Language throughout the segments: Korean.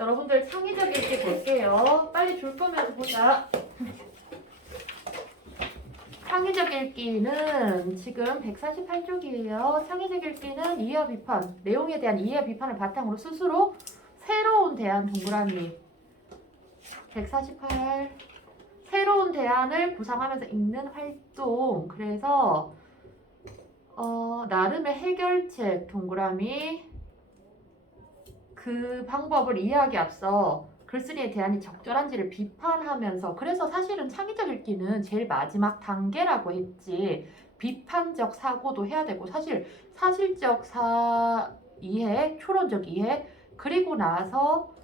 여러분들 창의적 읽기 볼게요. 빨리 줄 거면 보자. 창의적 읽기는 지금 148쪽이에요. 창의적 읽기는 이해와 비판, 내용에 대한 이해와 비판을 바탕으로 스스로 새로운 대안 동그라미 148 새로운 대안을 구상하면서 읽는 활동. 그래서 나름의 해결책 동그라미 그 방법을 이해하기 앞서 글쓰기의 대안이 적절한지를 비판하면서, 그래서 사실은 창의적 읽기는 제일 마지막 단계라고 했지, 비판적 사고도 해야 되고 사실 사실적 이해, 추론적 이해, 그리고 나서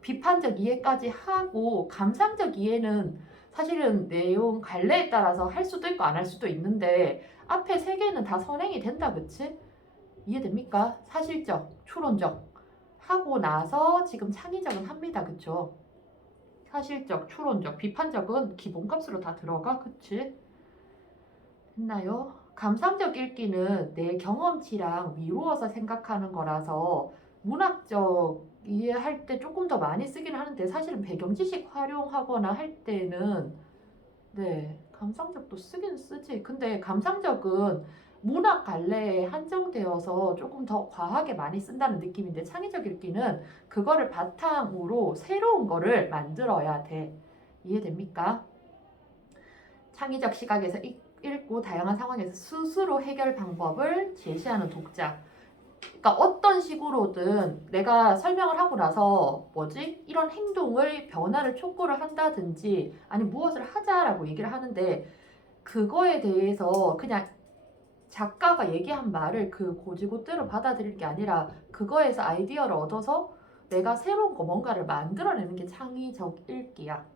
비판적 이해까지 하고 감상적 이해는 사실은 내용 갈래에 따라서 할 수도 있고 안 할 수도 있는데 앞에 세 개는 다 선행이 된다, 그치? 이해됩니까? 사실적, 추론적 하고 나서 지금 창의적은 합니다. 그쵸? 사실적, 추론적, 비판적은 기본값으로 다 들어가. 그치? 됐나요? 감상적 읽기는 내 경험치랑 미루어서 생각하는 거라서 문학적 이해할 때 조금 더 많이 쓰긴 하는데 사실은 배경 지식 활용하거나 할 때는 감상적도 쓰긴 쓰지. 근데 감상적은 문학 갈래에 한정되어서 조금 더 과하게 많이 쓴다는 느낌인데 창의적 읽기는 그거를 바탕으로 새로운 거를 만들어야 돼. 이해됩니까? 창의적 시각에서 읽고 다양한 상황에서 스스로 해결 방법을 제시하는 독자. 그러니까 어떤 식으로든 내가 설명을 하고 나서 이런 행동을 변화를 촉구를 한다든지 아니 무엇을 하자라고 얘기를 하는데 그거에 대해서 그냥 작가가 얘기한 말을 그 고지고대로 받아들일 게 아니라 그거에서 아이디어를 얻어서 내가 새로운 거 뭔가를 만들어내는 게 창의적 읽기야.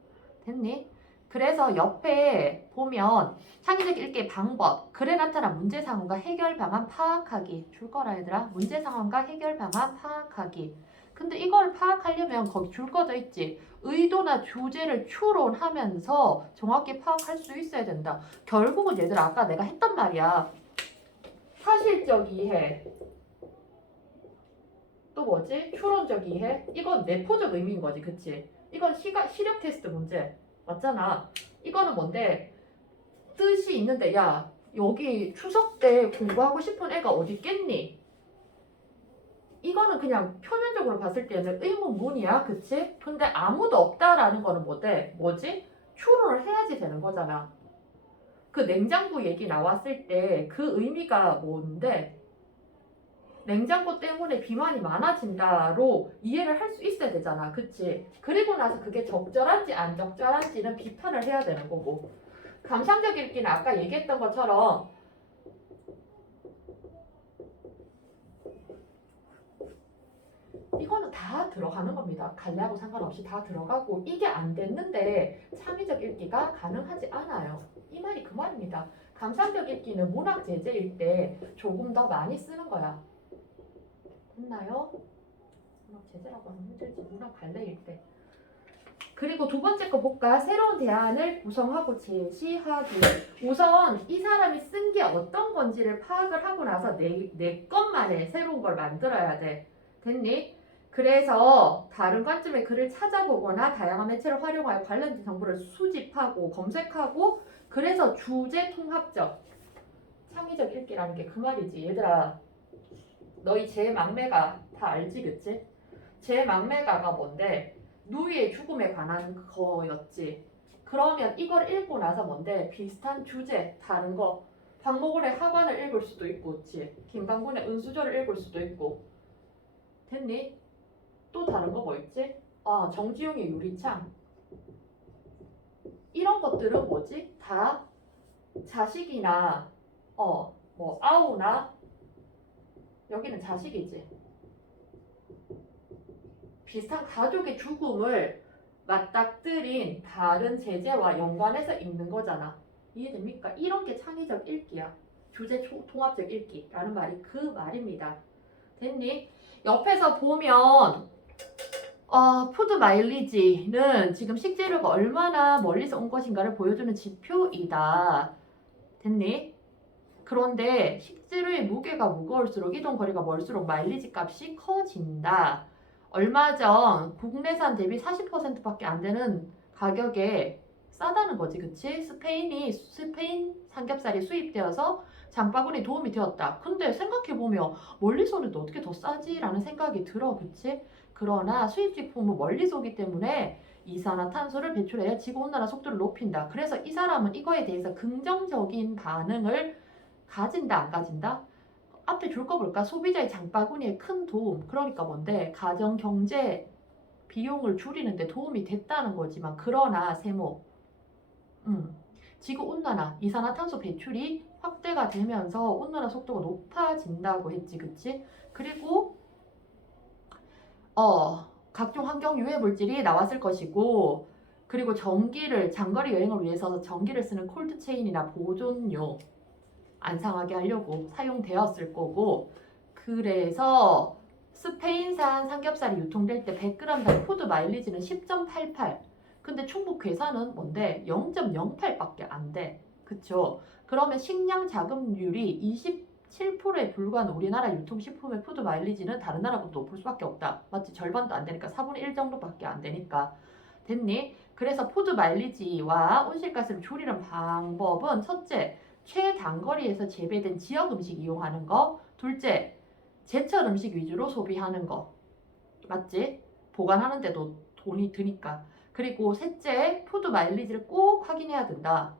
됐니? 그래서 옆에 보면 창의적 읽기의 방법, 글에 나타난 문제 상황과 해결 방안 파악하기 줄 거라 얘들아. 문제 상황과 해결 방안 파악하기. 근데 이걸 파악하려면 거기 줄 거져 있지. 의도나 주제를 추론하면서 정확히 파악할 수 있어야 된다. 결국은 얘들아 아까 내가 했단 말이야. 사실적 이해. 또 추론적 이해. 이건 내포적 의미인 거지. 그치? 이건 시력 테스트 문제. 맞잖아. 이거는 뭔데? 뜻이 있는데 야 여기 추석 때 공부하고 싶은 애가 어디 있겠니? 이거는 그냥 표면적으로 봤을 때는 의문문이야. 그치? 근데 아무도 없다라는 거는 추론을 해야지 되는 거잖아. 그 냉장고 얘기 나왔을 때 그 의미가 뭔데? 냉장고 때문에 비만이 많아진다로 이해를 할 수 있어야 되잖아. 그치? 그리고 나서 그게 적절한지 안 적절한지는 비판을 해야 되는 거고. 감상적 읽기는 아까 얘기했던 것처럼 이거는 다 들어가는 겁니다. 갈래하고 상관없이 다 들어가고 이게 안 됐는데 창의적 읽기가 가능하지 않아요. 이 말이 그 말입니다. 감상적 읽기는 문학 제재일 때 조금 더 많이 쓰는 거야. 됐나요? 문학 제재라고 하면 힘들지. 문학 갈래일 때. 그리고 두 번째 거 볼까? 새로운 대안을 구성하고 제시하기. 우선 이 사람이 쓴 게 어떤 건지를 파악을 하고 나서 내 것만의 새로운 걸 만들어야 돼. 됐니? 그래서 다른 관점의 글을 찾아보거나 다양한 매체를 활용하여 관련된 정보를 수집하고 검색하고 그래서 주제 통합적 창의적 읽기라는 게 그 말이지. 얘들아 너희 제 막내가 다 알지 그치? 제 막내가가 뭔데? 누이의 죽음에 관한 거였지. 그러면 이걸 읽고 나서 뭔데? 비슷한 주제, 다른 거. 박모근의 하관을 읽을 수도 있고, 그치? 김강군의 은수저를 읽을 수도 있고. 됐니? 또 다른 거 뭐 있지? 정지용의 유리창. 이런 것들은 다 자식이나, 아우나, 여기는 자식이지. 비슷한 가족의 죽음을 맞닥뜨린 다른 제재와 연관해서 읽는 거잖아. 이해됩니까? 이런 게 창의적 읽기야. 주제 통합적 읽기라는 말이 그 말입니다. 됐니? 옆에서 보면 푸드 마일리지는 지금 식재료가 얼마나 멀리서 온 것인가를 보여주는 지표이다. 됐니? 그런데 식재료의 무게가 무거울수록 이동 거리가 멀수록 마일리지 값이 커진다. 얼마 전 국내산 대비 40%밖에 안 되는 가격에 싸다는 거지, 그치? 스페인 삼겹살이 수입되어서 장바구니 도움이 되었다. 근데 생각해보면 멀리서는 또 어떻게 더 싸지라는 생각이 들어, 그치? 그러나 수입식품은 멀리서 오기 때문에 이산화탄소를 배출해 지구온난화 속도를 높인다. 그래서 이 사람은 이거에 대해서 긍정적인 반응을 가진다, 안 가진다? 앞에 줄 거 볼까? 소비자의 장바구니에 큰 도움. 그러니까 뭔데? 가정 경제 비용을 줄이는데 도움이 됐다는 거지만 그러나 세모 지구 온난화, 이산화탄소 배출이 확대가 되면서 온난화 속도가 높아진다고 했지, 그치? 그리고 각종 환경 유해 물질이 나왔을 것이고, 그리고 장거리 여행을 위해서 전기를 쓰는 콜드체인이나 보존료 안 상하게 하려고 사용되었을 거고, 그래서 스페인산 삼겹살이 유통될 때 100g당 푸드 마일리지는 10.88. 근데 충북 괴산은 뭔데? 0.08밖에 안 돼. 그쵸? 그러면 식량 자급률이 27%에 불과한 우리나라 유통식품의 푸드 마일리지는 다른 나라보다 높을 수밖에 없다. 맞지? 절반도 안 되니까 4분의 1 정도밖에 안 되니까. 됐니? 그래서 푸드 마일리지와 온실가스를 줄이는 방법은 첫째, 최단거리에서 재배된 지역 음식 이용하는 거. 둘째, 제철 음식 위주로 소비하는 거. 맞지? 보관하는데도 돈이 드니까. 그리고 셋째, 푸드 마일리지를 꼭 확인해야 된다.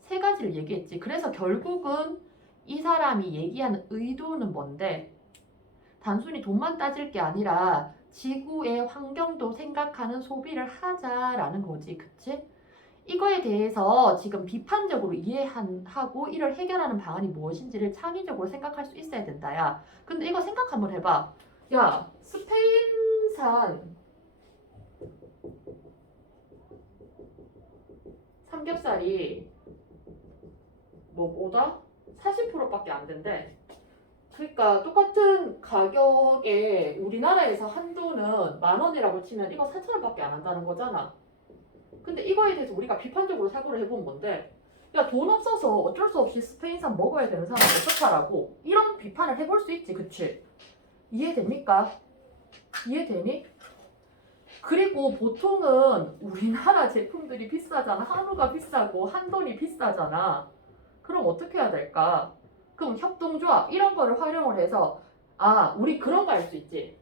세 가지를 얘기했지. 그래서 결국은 이 사람이 얘기하는 의도는 뭔데? 단순히 돈만 따질 게 아니라 지구의 환경도 생각하는 소비를 하자라는 거지. 그치? 이거에 대해서 지금 비판적으로 이해하고 이를 해결하는 방안이 무엇인지를 창의적으로 생각할 수 있어야 된다. 야, 근데 이거 생각 한번 해봐. 야, 스페인산 삼겹살이 뭐보다 40%밖에 안 된대. 그러니까 똑같은 가격에 우리나라에서 한도는 10,000원이라고 치면 이거 4,000원밖에 안 한다는 거잖아. 근데 이거에 대해서 우리가 비판적으로 사고를 해보면 뭔데? 야, 돈 없어서 어쩔 수 없이 스페인산 먹어야 되는 사람 어떡하라고? 이런 비판을 해볼 수 있지, 그치? 이해됩니까? 이해되니? 그리고 보통은 우리나라 제품들이 비싸잖아. 한우가 비싸고 한돈이 비싸잖아. 그럼 어떻게 해야 될까? 그럼 협동조합 이런 거를 활용을 해서 우리 그런 거 할 수 있지.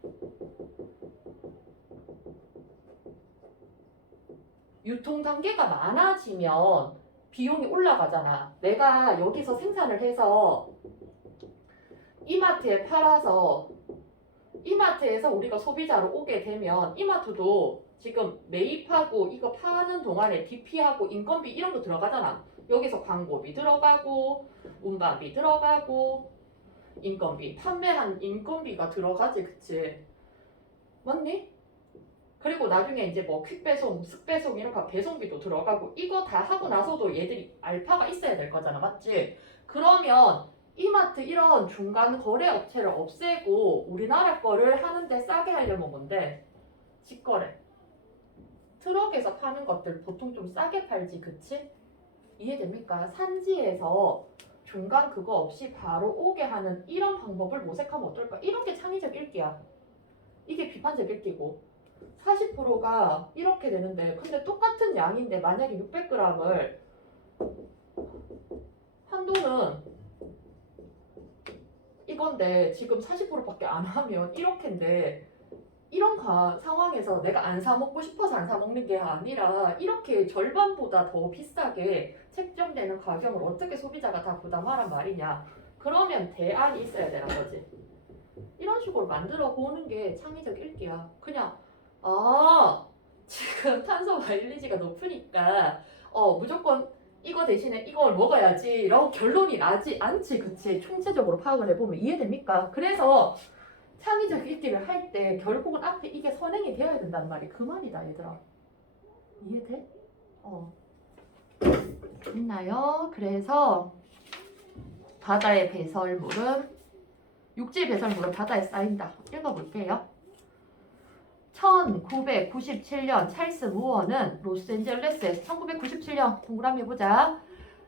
유통 단계가 많아지면 비용이 올라가잖아. 내가 여기서 생산을 해서 이마트에 팔아서 이마트에서 우리가 소비자로 오게 되면 이마트도 지금 매입하고 이거 파는 동안에 DP하고 인건비 이런 거 들어가잖아. 여기서 광고비 들어가고 운반비 들어가고 인건비, 판매한 인건비가 들어가지, 그치? 맞니? 그리고 나중에 이제 뭐 퀵배송, 습배송 이런 거 배송비도 들어가고 이거 다 하고 나서도 얘들이 알파가 있어야 될 거잖아, 맞지? 그러면 이마트 이런 중간 거래 업체를 없애고 우리나라 거를 하는데 싸게 하려면 뭔데? 직거래. 트럭에서 파는 것들 보통 좀 싸게 팔지, 그치? 이해됩니까? 산지에서 중간 그거 없이 바로 오게 하는 이런 방법을 모색하면 어떨까? 이런 게 창의적 읽기야. 이게 비판적 읽기고 40%가 이렇게 되는데 근데 똑같은 양인데 만약에 600g을 한도는 이건데 지금 40%밖에 안 하면 이렇게인데 이런 상황에서 내가 안 사 먹고 싶어서 안 사 먹는 게 아니라 이렇게 절반보다 더 비싸게 책정되는 가격을 어떻게 소비자가 다 부담하란 말이냐. 그러면 대안이 있어야 되는 거지. 이런 식으로 만들어 보는 게 창의적 읽기야. 그냥 지금 탄소 마일리지가 높으니까 무조건 이거 대신에 이걸 먹어야지 라고 결론이 나지 않지. 그치? 총체적으로 파악을 해보면 이해됩니까? 그래서 창의적 읽기를 할 때 결국은 앞에 이게 선행이 되어야 된다는 말이 그 말이다, 얘들아. 이해돼? 있나요? 그래서 바다의 배설물은 육지 배설물은 바다에 쌓인다. 읽어볼게요. 1997년 찰스 무어는 로스앤젤레스에서 1997년 동그라미 해보자.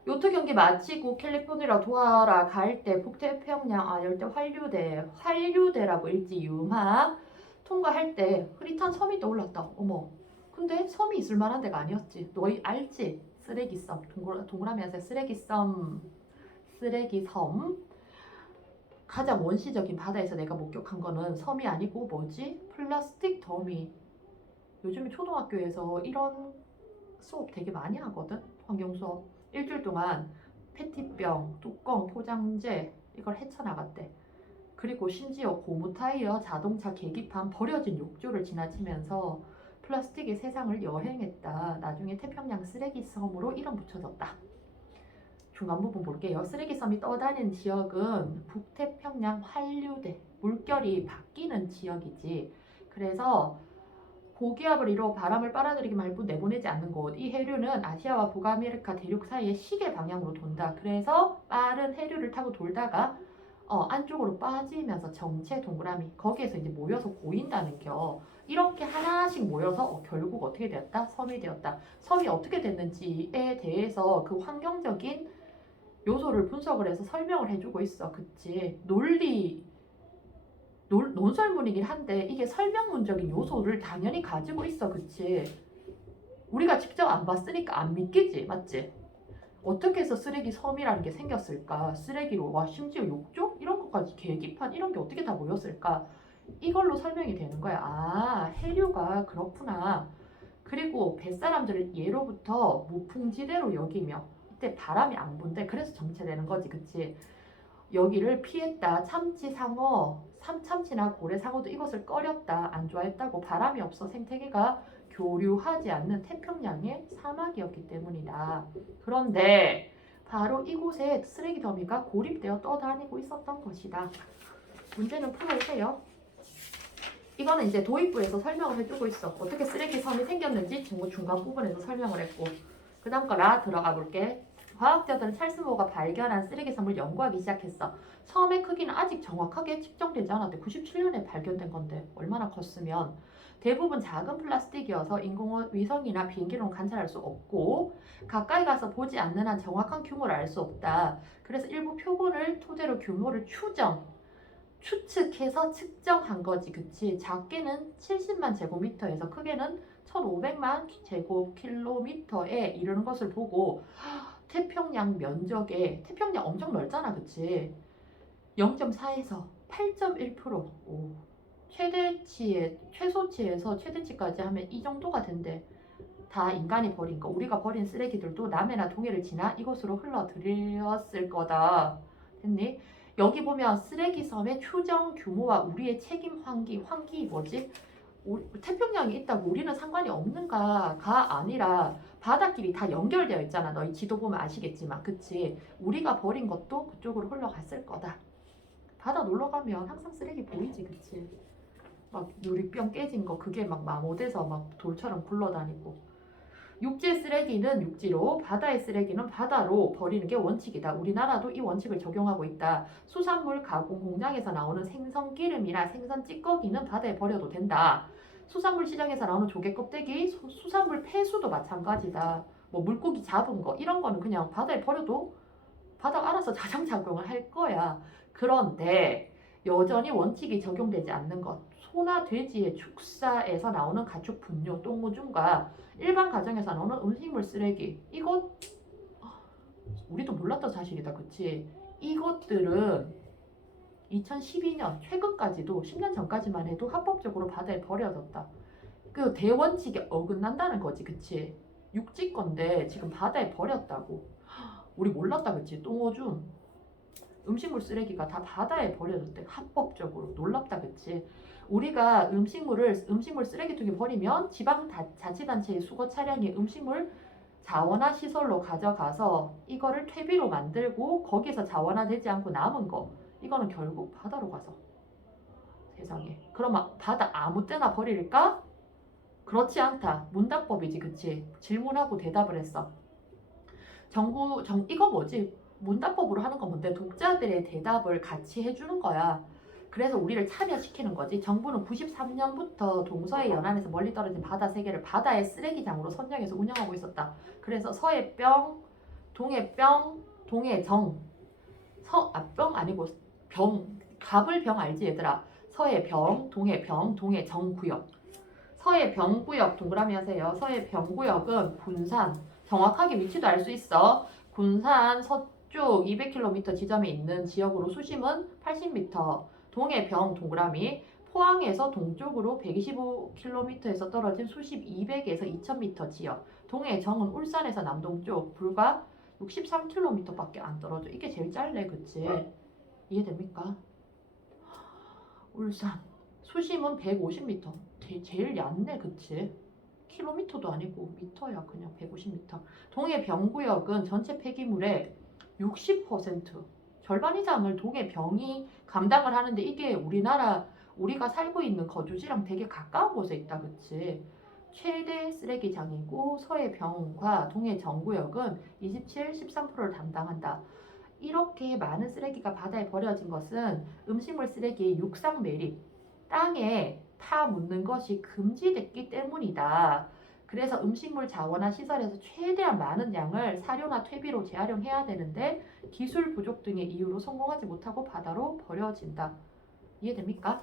요트 경기 마치고 캘리포니아 도하라 갈 때 북태평양 열대 환류대라고 읽지 유마 통과할 때 흐릿한 섬이 떠올랐다. 어머. 근데 섬이 있을 만한 데가 아니었지. 너희 알지? 쓰레기섬. 동그라미 하세요. 쓰레기섬. 쓰레기섬. 가장 원시적인 바다에서 내가 목격한 거는 섬이 아니고 뭐지? 플라스틱 더미. 요즘에 초등학교에서 이런 수업 되게 많이 하거든. 환경 수업. 일주일 동안 페트병, 뚜껑, 포장재 이걸 헤쳐나갔대. 그리고 심지어 고무 타이어, 자동차 계기판, 버려진 욕조를 지나치면서 플라스틱의 세상을 여행했다. 나중에 태평양 쓰레기 섬으로 이름 붙여졌다. 중간 부분 볼게요. 쓰레기 섬이 떠다니는 지역은 북태평양 환류대, 물결이 바뀌는 지역이지. 그래서 고기압을 이루어 바람을 빨아들이기 말고 내보내지 않는 곳. 이 해류는 아시아와 북아메리카 대륙 사이의 시계 방향으로 돈다. 그래서 빠른 해류를 타고 돌다가 안쪽으로 빠지면서 정체 동그라미 거기에서 이제 모여서 고인다는 겨. 이렇게 하나씩 모여서 결국 어떻게 되었다? 섬이 되었다. 섬이 어떻게 됐는지에 대해서 그 환경적인 요소를 분석을 해서 설명을 해주고 있어. 그치? 논설문이긴 한데 이게 설명문적인 요소를 당연히 가지고 있어. 그치? 우리가 직접 안 봤으니까 안 믿기지. 맞지? 어떻게 해서 쓰레기 섬이라는 게 생겼을까? 쓰레기로 와 심지어 욕조? 이런 것까지 계기판 이런 게 어떻게 다 모였을까? 이걸로 설명이 되는 거야. 아, 해류가 그렇구나. 그리고 뱃사람들을 예로부터 무풍지대로 여기며 이때 바람이 안 분대. 그래서 정체되는 거지. 그치? 여기를 피했다. 참치, 상어, 참치나 고래, 상어도 이것을 꺼렸다. 안 좋아했다고. 바람이 없어 생태계가 교류하지 않는 태평양의 사막이었기 때문이다. 그런데 바로 이곳에 쓰레기 더미가 고립되어 떠다니고 있었던 것이다. 문제는 풀어오세요. 이거는 이제 도입부에서 설명을 해주고 있어. 어떻게 쓰레기 섬이 생겼는지 중간 부분에서 설명을 했고, 그 다음 거라 들어가 볼게. 과학자들은 찰스 무어가 발견한 쓰레기 섬을 연구하기 시작했어. 섬의 크기는 아직 정확하게 측정되지 않았대. 97년에 발견된 건데 얼마나 컸으면. 대부분 작은 플라스틱이어서 인공위성이나 비행기로는 관찰할 수 없고 가까이 가서 보지 않는 한 정확한 규모를 알 수 없다. 그래서 일부 표본을 토대로 규모를 추측해서 측정한 거지. 그치? 작게는 70만 제곱미터에서 크게는 1500만 제곱킬로미터에 이르는 것을 보고 태평양 면적에 태평양 엄청 넓잖아. 그치? 0.4에서 8.1% 최소치에서 최대치까지 하면 이 정도가 된대. 다 인간이 버린 거. 우리가 버린 쓰레기들도 남해나 동해를 지나 이곳으로 흘러들였을 거다. 됐니? 여기 보면 쓰레기 섬의 추정 규모와 우리의 책임 환기 뭐지? 태평양이 있다고 우리는 상관이 없는가가 아니라 바닷길이 다 연결되어 있잖아. 너희 지도 보면 아시겠지만. 그치? 우리가 버린 것도 그쪽으로 흘러갔을 거다. 바다 놀러 가면 항상 쓰레기 보이지. 그치? 막 유리병 깨진 거 그게 막 마모돼서 막 돌처럼 굴러다니고. 육지 쓰레기는 육지로, 바다의 쓰레기는 바다로 버리는 게 원칙이다. 우리나라도 이 원칙을 적용하고 있다. 수산물 가공 공장에서 나오는 생선 기름이나 생선 찌꺼기는 바다에 버려도 된다. 수산물 시장에서 나오는 조개 껍데기, 수산물 폐수도 마찬가지다. 뭐 물고기 잡은 거 이런 거는 그냥 바다에 버려도 바다가 알아서 자정작용을 할 거야. 그런데 여전히 원칙이 적용되지 않는 것. 소나 돼지의 축사에서 나오는 가축 분뇨, 똥오줌과 일반 가정에서 나오는 음식물 쓰레기. 이것 우리도 몰랐던 사실이다. 그치? 이것들은 2012년 최근까지도 10년 전까지만 해도 합법적으로 바다에 버려졌다. 그 대원칙에 어긋난다는 거지. 그치? 육지 건데 지금 바다에 버렸다고. 우리 몰랐다. 그치? 똥오줌 음식물 쓰레기가 다 바다에 버려졌대. 합법적으로. 놀랍다. 그치? 우리가 음식물 쓰레기통에 버리면 지방자치단체의 수거 차량이 음식물 자원화 시설로 가져가서 이거를 퇴비로 만들고 거기서 자원화되지 않고 남은 거 이거는 결국 바다로 가서 세상에. 그럼 바다 아무 때나 버릴까? 그렇지 않다. 문답법이지. 그치? 질문하고 대답을 했어. 이거 뭐지? 문답법으로 하는 건 뭔데? 독자들의 대답을 같이 해주는 거야. 그래서 우리를 참여시키는 거지. 정부는 93년부터 동서해 연안에서 멀리 떨어진 바다 세 개를 바다의 쓰레기장으로 선정해서 운영하고 있었다. 그래서 서해병, 동해병, 동해정, 병 아니고 병, 갑을병 알지 얘들아? 서해 병, 동해 병, 동해 정구역. 서해 병구역 동그라미 하세요. 서해 병구역은 군산, 정확하게 위치도 알 수 있어. 군산 서쪽 200km 지점에 있는 지역으로 수심은 80m. 동해 병 동그라미, 포항에서 동쪽으로 125km에서 떨어진 수심 200에서 2000m 지역. 동해 정은 울산에서 남동쪽 불과 63km밖에 안 떨어져. 이게 제일 짧네, 그치? 이해됩니까? 울산 수심은 150m. 제일 얕네, 그치? 킬로미터도 아니고 미터야. 그냥 150m. 동해 병구역은 전체 폐기물의 60%, 절반 이상을 동해 병이 감당을 하는데, 이게 우리가 살고 있는 거주지랑 되게 가까운 곳에 있다, 그치? 최대 쓰레기장이고 서해 병과 동해 정구역은 27, 13%를 담당한다. 이렇게 많은 쓰레기가 바다에 버려진 것은 음식물 쓰레기의 육상 매립, 땅에 파묻는 것이 금지됐기 때문이다. 그래서 음식물 자원화 시설에서 최대한 많은 양을 사료나 퇴비로 재활용해야 되는데 기술 부족 등의 이유로 성공하지 못하고 바다로 버려진다. 이해됩니까?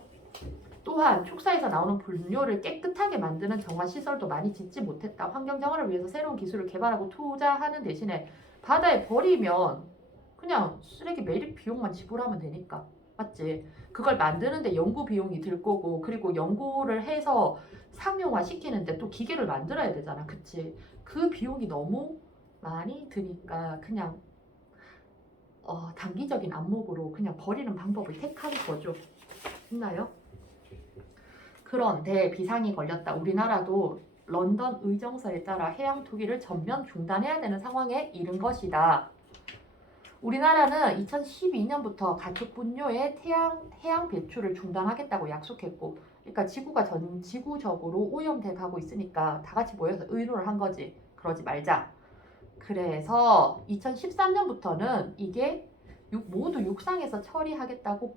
또한 축사에서 나오는 분뇨를 깨끗하게 만드는 정화 시설도 많이 짓지 못했다. 환경 정화를 위해서 새로운 기술을 개발하고 투자하는 대신에 바다에 버리면 그냥 쓰레기 매립 비용만 지불하면 되니까. 맞지? 그걸 만드는데 연구 비용이 들 거고, 그리고 연구를 해서 상용화 시키는데 또 기계를 만들어야 되잖아. 그치? 그 비용이 너무 많이 드니까 그냥 단기적인 안목으로 그냥 버리는 방법을 택하는 거죠. 있나요? 그런데 비상이 걸렸다. 우리나라도 런던 의정서에 따라 해양 투기를 전면 중단해야 되는 상황에 이른 것이다. 우리나라는 2012년부터 가축 분뇨의 해양 배출을 중단하겠다고 약속했고, 그러니까 지구가 지구적으로 오염돼 가고 있으니까 다 같이 모여서 의논을 한 거지. 그러지 말자. 그래서 2013년부터는 이게 모두 육상에서 처리하겠다고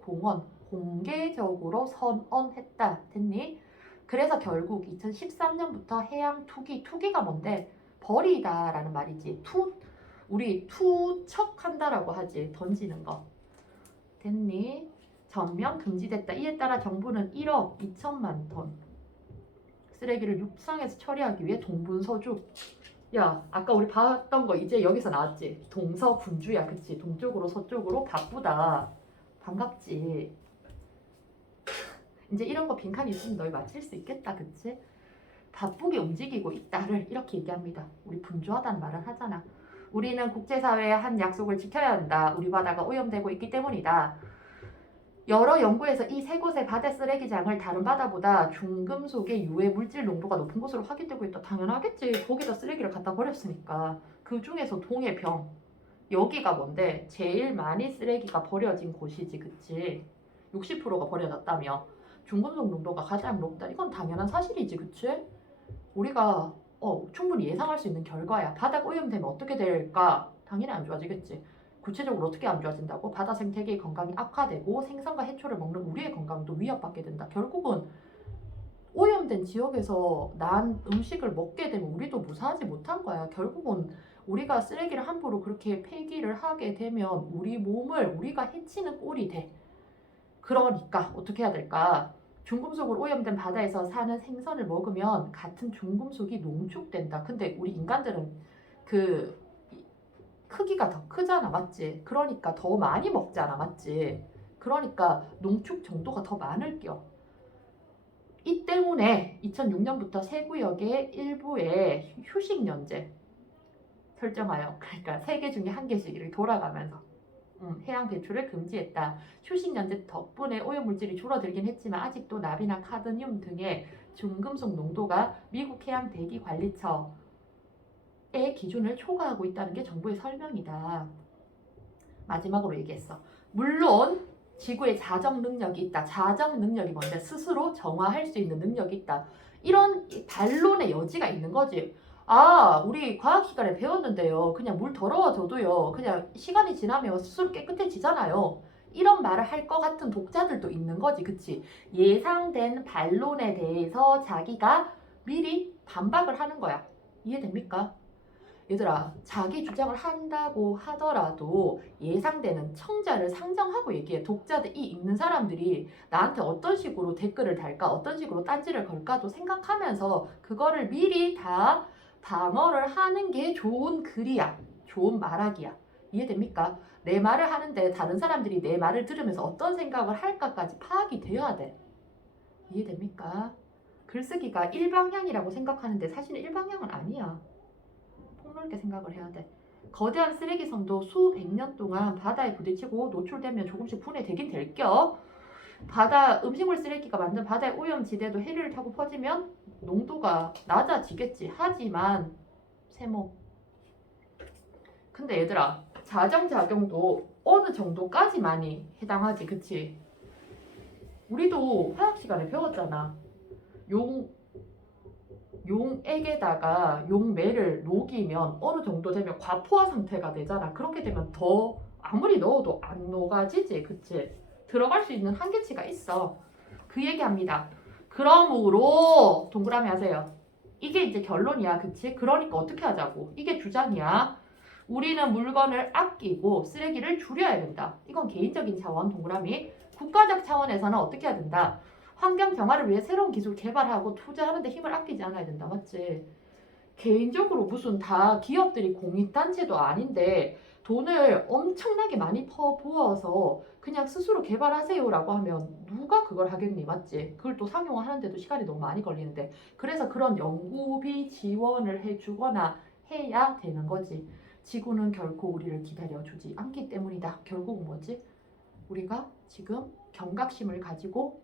공개적으로 선언했다. 됐니? 그래서 결국 2013년부터 해양 투기가 뭔데? 버리다라는 말이지. 우리 투척한다라고 하지. 던지는 거. 됐니? 전면 금지됐다. 이에 따라 정부는 1억 2천만 톤 쓰레기를 육상에서 처리하기 위해 동분서주. 야, 아까 우리 봤던 거 이제 여기서 나왔지? 동서분주야, 그치? 동쪽으로 서쪽으로 바쁘다. 반갑지? 이제 이런 거 빈칸이 있으면 너희 맞힐 수 있겠다, 그치? 바쁘게 움직이고 있다를 이렇게 얘기합니다. 우리 분주하다는 말을 하잖아. 우리는 국제사회의 한 약속을 지켜야 한다. 우리 바다가 오염되고 있기 때문이다. 여러 연구에서 이 세 곳의 바다 쓰레기장을 다른 바다보다 중금속의 유해 물질 농도가 높은 것으로 확인되고 있다. 당연하겠지. 거기다 쓰레기를 갖다 버렸으니까. 그 중에서 동해병. 여기가 뭔데? 제일 많이 쓰레기가 버려진 곳이지, 그치? 60%가 버려졌다며. 중금속 농도가 가장 높다. 이건 당연한 사실이지, 그치? 우리가 충분히 예상할 수 있는 결과야. 바다가 오염되면 어떻게 될까? 당연히 안 좋아지겠지. 구체적으로 어떻게 안 좋아진다고? 바다 생태계의 건강이 악화되고 생선과 해초를 먹는 우리의 건강도 위협받게 된다. 결국은 오염된 지역에서 난 음식을 먹게 되면 우리도 무사하지 못한 거야. 결국은 우리가 쓰레기를 함부로 그렇게 폐기를 하게 되면 우리 몸을 우리가 해치는 꼴이 돼. 그러니까 어떻게 해야 될까? 중금속으로 오염된 바다에서 사는 생선을 먹으면 같은 중금속이 농축된다. 근데 우리 인간들은 그 크기가 더 크잖아, 맞지? 그러니까 더 많이 먹잖아, 맞지? 그러니까 농축 정도가 더 많을 겨. 이 때문에 2006년부터 세 구역의 일부에 휴식 연제 설정하여, 그러니까 3개 중에 1개씩 이렇게 돌아가면서 해양 배출을 금지했다. 휴식 연제 덕분에 오염물질이 줄어들긴 했지만 아직도 납이나 카드뮴 등의 중금속 농도가 미국 해양대기관리처의 기준을 초과하고 있다는 게 정부의 설명이다. 마지막으로 얘기했어. 물론 지구에 자정 능력이 있다. 자정 능력이 뭔데? 스스로 정화할 수 있는 능력이 있다. 이런 반론의 여지가 있는 거지. 우리 과학시간에 배웠는데요. 그냥 물 더러워져도요. 그냥 시간이 지나면 스스로 깨끗해지잖아요. 이런 말을 할 것 같은 독자들도 있는 거지. 그치? 예상된 반론에 대해서 자기가 미리 반박을 하는 거야. 이해됩니까? 얘들아, 자기 주장을 한다고 하더라도 예상되는 청자를 상정하고 얘기해. 독자들, 이 읽는 사람들이 나한테 어떤 식으로 댓글을 달까, 어떤 식으로 딴지를 걸까도 생각하면서 그거를 미리 다 방어를 하는 게 좋은 글이야. 좋은 말하기야. 이해됩니까? 내 말을 하는데 다른 사람들이 내 말을 들으면서 어떤 생각을 할까까지 파악이 되어야 돼. 이해됩니까? 글쓰기가 일방향이라고 생각하는데 사실은 일방향은 아니야. 폭넓게 생각을 해야 돼. 거대한 쓰레기섬도 수백 년 동안 바다에 부딪히고 노출되면 조금씩 분해되긴 될겨. 바다 음식물 쓰레기가 만든 바다의 오염지대도 해류를 타고 퍼지면 농도가 낮아지겠지. 하지만 세모. 근데 얘들아, 자정작용도 어느 정도까지만이 해당하지, 그치? 우리도 화학 시간에 배웠잖아. 용액에다가 용매를 녹이면 어느 정도 되면 과포화 상태가 되잖아. 그렇게 되면 더 아무리 넣어도 안 녹아지지, 그치? 들어갈 수 있는 한계치가 있어. 그 얘기합니다. 그러므로 동그라미 하세요. 이게 이제 결론이야, 그치? 그러니까 어떻게 하자고. 이게 주장이야. 우리는 물건을 아끼고 쓰레기를 줄여야 된다. 이건 개인적인 차원, 동그라미. 국가적 차원에서는 어떻게 해야 된다? 환경 정화를 위해 새로운 기술 개발하고 투자하는데 힘을 아끼지 않아야 된다. 맞지? 개인적으로 무슨 다 기업들이 공익단체도 아닌데 돈을 엄청나게 많이 퍼부어서 그냥 스스로 개발하세요라고 하면 누가 그걸 하겠니? 맞지? 그걸 또 상용화하는데도 시간이 너무 많이 걸리는데 그래서 그런 연구비 지원을 해주거나 해야 되는 거지. 지구는 결코 우리를 기다려주지 않기 때문이다. 결국은 뭐지? 우리가 지금 경각심을 가지고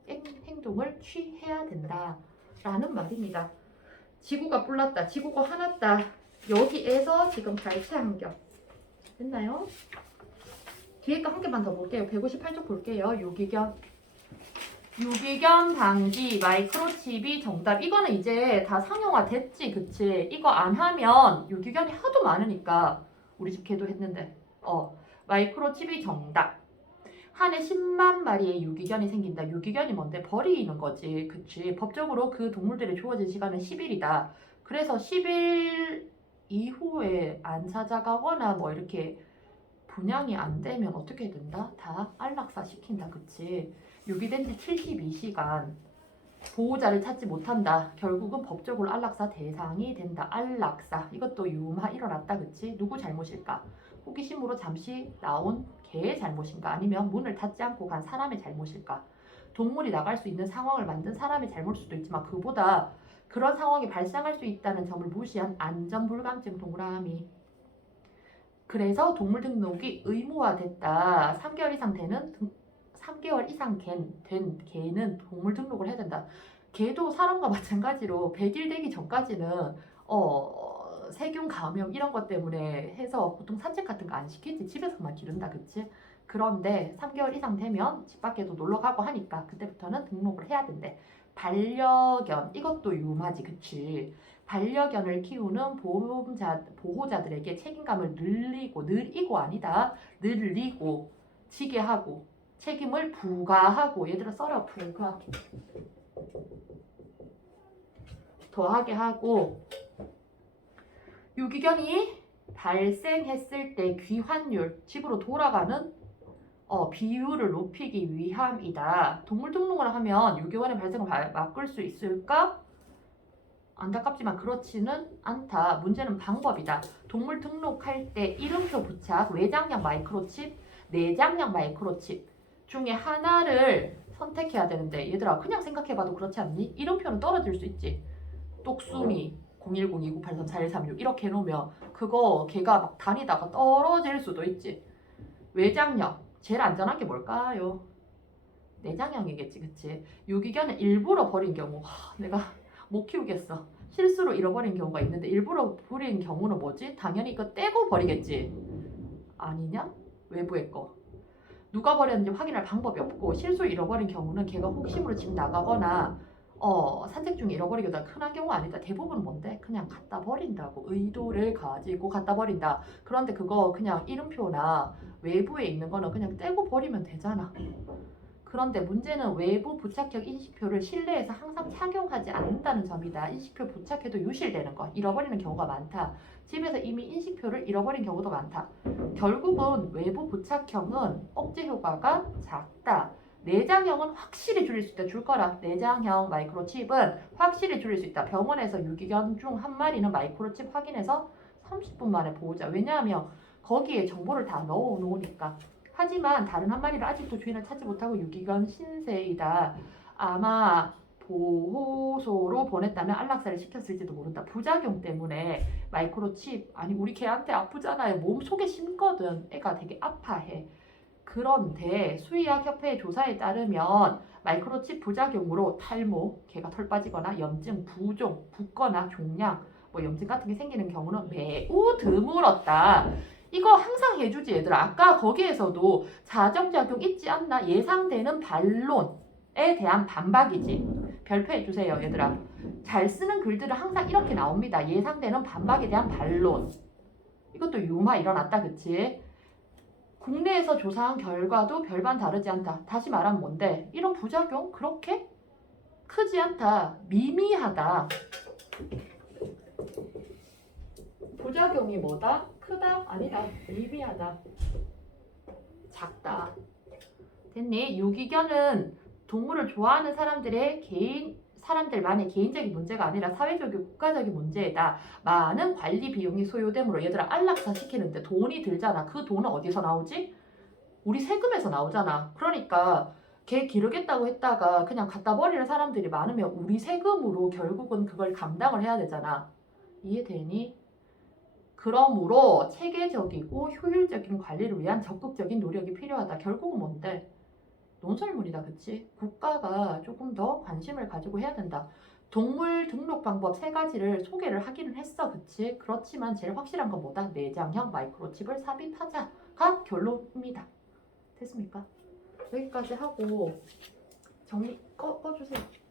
행동을 취해야 된다라는 말입니다. 지구가 불났다. 지구가 화났다. 여기에서 지금 발췌한겨. 됐나요? 뒤에 거 한 개만 더 볼게요. 158쪽 볼게요. 유기견. 유기견 방지 마이크로칩이 정답. 이거는 이제 다 상용화 됐지, 그치? 이거 안 하면 유기견이 하도 많으니까 우리 집 개도 했는데 마이크로칩이 정답. 한 해 10만 마리의 유기견이 생긴다. 유기견이 뭔데? 버리는 거지. 그치? 법적으로 그 동물들이 주어진 시간은 10일이다. 그래서 10일 이후에 안 찾아가거나 뭐 이렇게 분양이 안 되면 어떻게 된다? 다 안락사 시킨다. 그치? 유기된 지 72시간. 보호자를 찾지 못한다. 결국은 법적으로 안락사 대상이 된다. 안락사. 이것도 유마 일어났다. 그치? 누구 잘못일까? 호기심으로 잠시 나온 개의 잘못인가? 아니면 문을 닫지 않고 간 사람의 잘못일까? 동물이 나갈 수 있는 상황을 만든 사람의 잘못일 수도 있지만 그보다 그런 상황이 발생할 수 있다는 점을 무시한 안전불감증 동그라미. 그래서 동물 등록이 의무화됐다. 3개월 이상 된 개는 동물 등록을 해야 된다. 개도 사람과 마찬가지로 100일 되기 전까지는 세균 감염 이런 것 때문에 해서 보통 산책 같은 거 안 시키지. 집에서만 기른다. 그치? 그런데 3개월 이상 되면 집 밖에도 놀러 가고 하니까 그때부터는 등록을 해야 된대. 반려견 이것도 유마지. 그치? 반려견을 키우는 보호자들에게 책임감을 늘리고 아니다. 늘리고 지게 하고 책임을 부과하고 얘들아 써라. 부과 더하게 하고 유기견이 발생했을 때 귀환율 집으로 돌아가는 비율을 높이기 위함이다. 동물 등록을 하면 유기견의 발생을 막을 수 있을까? 안타깝지만 그렇지는 않다. 문제는 방법이다. 동물 등록할 때 이름표 부착, 외장량 마이크로칩, 내장량 마이크로칩 중에 하나를 선택해야 되는데 얘들아 그냥 생각해봐도 그렇지 않니? 이름표는 떨어질 수 있지. 똑순이 010-2983-4136 이렇게 해놓으면 그거 걔가 막 다니다가 떨어질 수도 있지. 외장량 제일 안전한 게 뭘까요? 내장량이겠지. 그치? 유기견은 일부러 버린 경우 내가 못 키우겠어. 실수로 잃어버린 경우가 있는데 일부러 버린 경우는 뭐지? 당연히 이거 떼고 버리겠지. 아니냐? 외부의 거. 누가 버렸는지 확인할 방법이 없고 실수로 잃어버린 경우는 걔가 혹시모로 집 나가거나 산책 중에 잃어버리기보다 흔한 경우가 아니다. 대부분 뭔데? 그냥 갖다 버린다고. 의도를 가지고 갖다 버린다. 그런데 그거 그냥 이름표나 외부에 있는 거는 그냥 떼고 버리면 되잖아. 그런데 문제는 외부 부착형 인식표를 실내에서 항상 착용하지 않는다는 점이다. 인식표 부착해도 유실되는 거, 잃어버리는 경우가 많다. 집에서 이미 인식표를 잃어버린 경우도 많다. 결국은 외부 부착형은 억제 효과가 작다. 내장형은 확실히 줄일 수 있다. 줄 거라. 내장형 마이크로칩은 확실히 줄일 수 있다. 병원에서 유기견 중 한 마리는 마이크로칩 확인해서 30분 만에 보호자. 왜냐하면 거기에 정보를 다 넣어 놓으니까. 하지만 다른 한 마리를 아직도 주인을 찾지 못하고 유기견 신세이다. 아마 보호소로 보냈다면 안락사를 시켰을지도 모른다. 부작용 때문에 마이크로칩, 아니 우리 개한테 아프잖아요. 몸 속에 심거든. 애가 되게 아파해. 그런데 수의학협회의 조사에 따르면 마이크로칩 부작용으로 탈모, 개가 털 빠지거나 염증, 부종, 붓거나 종양, 뭐 염증 같은 게 생기는 경우는 매우 드물었다. 이거 항상 해주지 얘들아. 아까 거기에서도 자정작용 있지 않나? 예상되는 반론에 대한 반박이지. 별표해주세요 얘들아. 잘 쓰는 글들은 항상 이렇게 나옵니다. 예상되는 반박에 대한 반론. 이것도 유마 일어났다 그치? 국내에서 조사한 결과도 별반 다르지 않다. 다시 말하면 뭔데? 이런 부작용 그렇게 크지 않다. 미미하다. 부작용이 뭐다? 크다? 아니다. 미미하다. 작다. 됐니? 유기견은 동물을 좋아하는 사람들만의 개인적인 문제가 아니라 사회적이고 국가적인 문제이다. 많은 관리 비용이 소요되므로 얘들아 안락사 시키는데 돈이 들잖아. 그 돈은 어디서 나오지? 우리 세금에서 나오잖아. 그러니까 개 기르겠다고 했다가 그냥 갖다 버리는 사람들이 많으면 우리 세금으로 결국은 그걸 감당을 해야 되잖아. 이해되니? 그러므로 체계적이고 효율적인 관리를 위한 적극적인 노력이 필요하다. 결국은 뭔데? 논설문이다. 그치? 국가가 조금 더 관심을 가지고 해야 된다. 동물 등록 방법 3가지를 소개를 하기는 했어. 그치? 그렇지만 제일 확실한 건 뭐다? 내장형 마이크로칩을 삽입하자가 결론입니다. 됐습니까? 여기까지 하고 정리 꺼주세요.